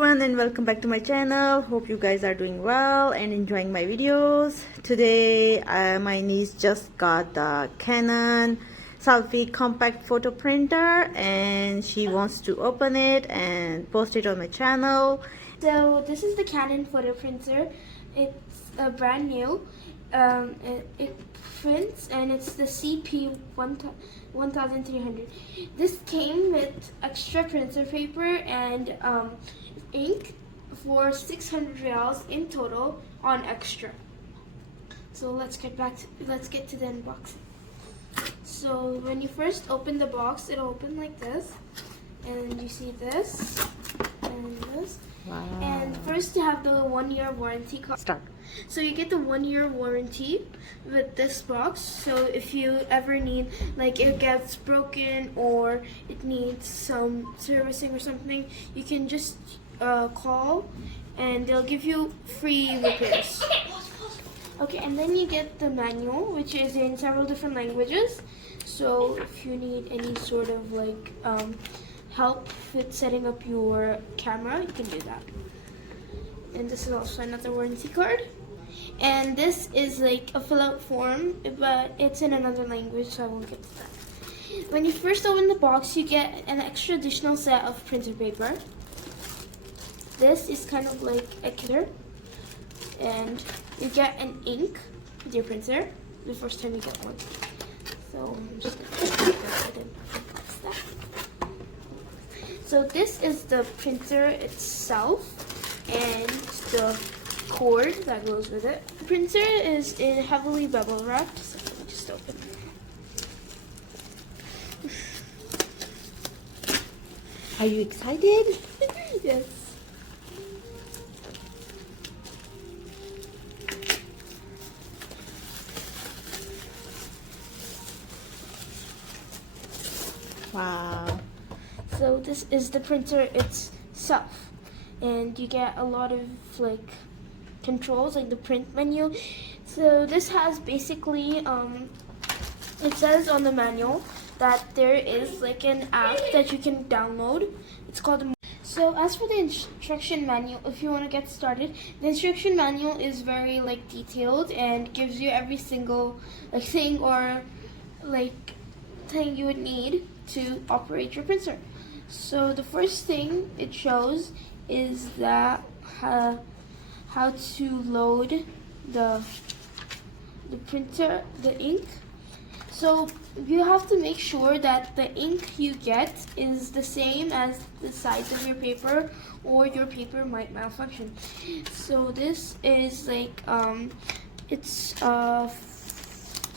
everyone, and welcome back to my channel. Hope you guys are doing well and enjoying my videos. Today my niece just got the Canon Selphy compact photo printer and she wants to open it and post it on my channel. So this is the Canon photo printer. It's brand new. It prints and it's the CP1300. This came with extra printer paper and ink for 600 reals in total on extra. So let's get to the unboxing. So when you first open the box, it'll open like this, and you see this and this. Wow. And first you have the 1-year warranty card. Start. So you get the 1-year warranty with this box. So if you ever need, like it gets broken or it needs some servicing or something, you can just call and they'll give you free repairs. Okay, and then you get the manual, which is in several different languages. So if you need any sort of like help with setting up your camera, you can do that. And this is also another warranty card. And this is like a fill-out form, but it's in another language, so I won't get to that. When you first open the box, you get an extra additional set of printer paper. This is kind of like a killer. And you get an ink with your printer the first time you get one. So I'm just gonna put it in that. So this is the printer itself and the cord that goes with it. The printer is in heavily bubble wrapped, so let me just open it. Are you excited? Yes. Wow. So this is the printer itself, and you get a lot of like controls, like the print menu. So this has basically it says on the manual that there is like an app that you can download. It's called So as for the instruction manual, if you want to get started, the instruction manual is very like detailed and gives you every single like thing or like thing you would need to operate your printer. So the first thing it shows is that how to load the printer, the ink. So you have to make sure that the ink you get is the same as the size of your paper, or your paper might malfunction. So this is like it's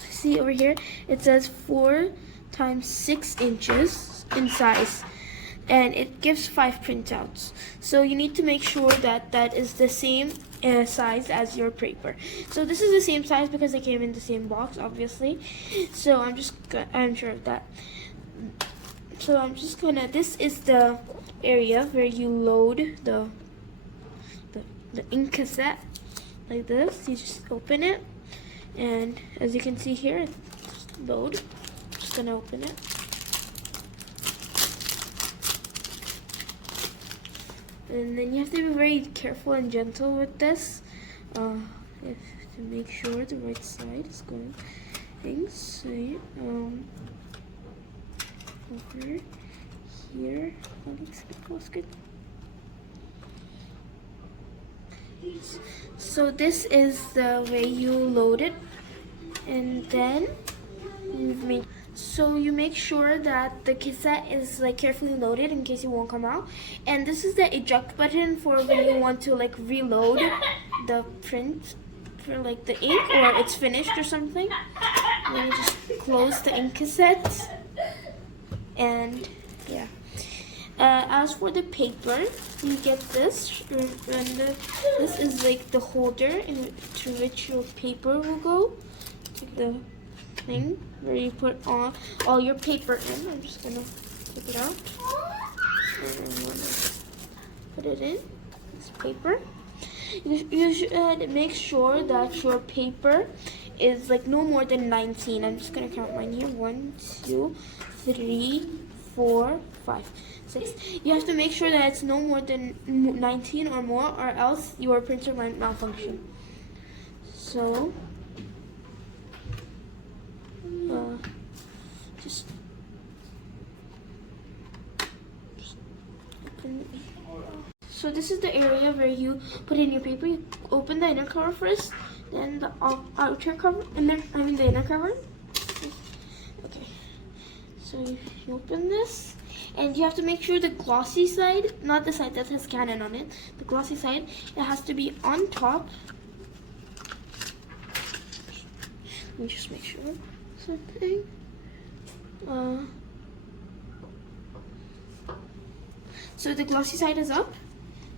see over here, it says 4 times 6 inches in size, and it gives 5 printouts. So you need to make sure that that is the same size as your paper. So this is the same size because they came in the same box, obviously. So I'm sure of that. So I'm just gonna, this is the area where you load the ink cassette like this. You just open it, and as you can see here, it's load. I'm just gonna open it. And then you have to be very careful and gentle with this, to make sure the right side is going. So over here, that looks good. So this is the way you load it, and then so you make sure that the cassette is like carefully loaded in case it won't come out. And this is the eject button for when you want to like reload the print for like the ink, or it's finished or something. Then you just close the ink cassette, and yeah. As for the paper, you get this, and this is like the holder to which your paper will go. Like the thing where you put on all your paper in. I'm just gonna take it out and I'm gonna put it in this paper. You should make sure that your paper is like no more than 19. I'm just gonna count mine here. 1, 2, 3, 4, 5. You have to make sure that it's no more than 19 or more, or else your printer might malfunction. So just open. So this is the area where you put in your paper. You open the inner cover first, then the outer cover, and then the inner cover. Okay. So you open this, and you have to make sure the glossy side, not the side that has Canon on it, the glossy side, it has to be on top. Let me just make sure something. So the glossy side is up.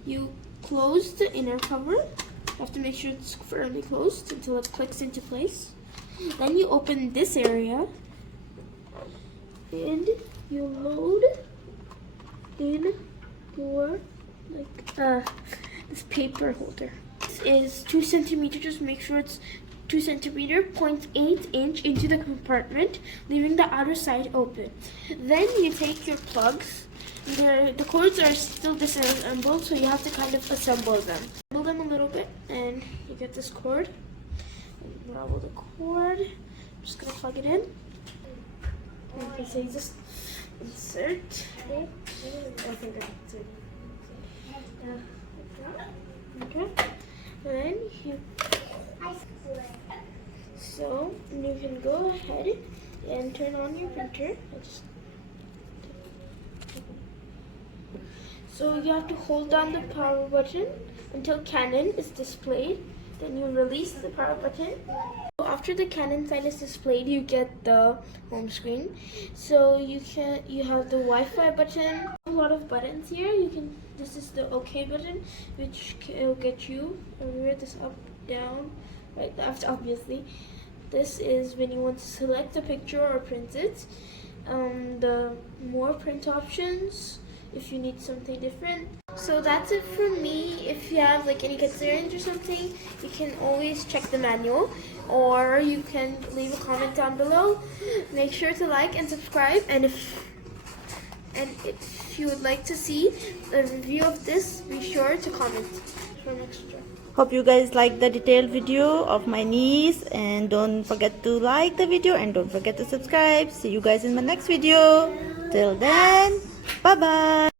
You close the inner cover. You have to make sure it's firmly closed until it clicks into place. Then you open this area and you load in your this paper holder. This is 2 centimeters. Just make sure it's 2 centimeter, 0.8 inch into the compartment, leaving the outer side open. Then you take your plugs. The cords are still disassembled, so you have to kind of assemble them. Assemble them a little bit, and you get this cord. Unravel the cord. I'm just gonna plug it in. And you can say just insert. Okay. Okay. Then you can go ahead and turn on your printer. So you have to hold down the power button until Canon is displayed. Then you release the power button. So after the Canon side is displayed, you get the home screen. So you have the Wi-Fi button. A lot of buttons here. This is the OK button, which will get you everywhere. This up, down, right, left, obviously. This is when you want to select a picture or print it. The more print options if you need something different. So that's it from me. If you have like any concerns or something, you can always check the manual, or you can leave a comment down below. Make sure to like and subscribe, and if you would like to see a review of this, be sure to comment for next time. Hope you guys like the detailed video of my niece, and don't forget to like the video and don't forget to subscribe. See you guys in my next video. Till then, bye bye.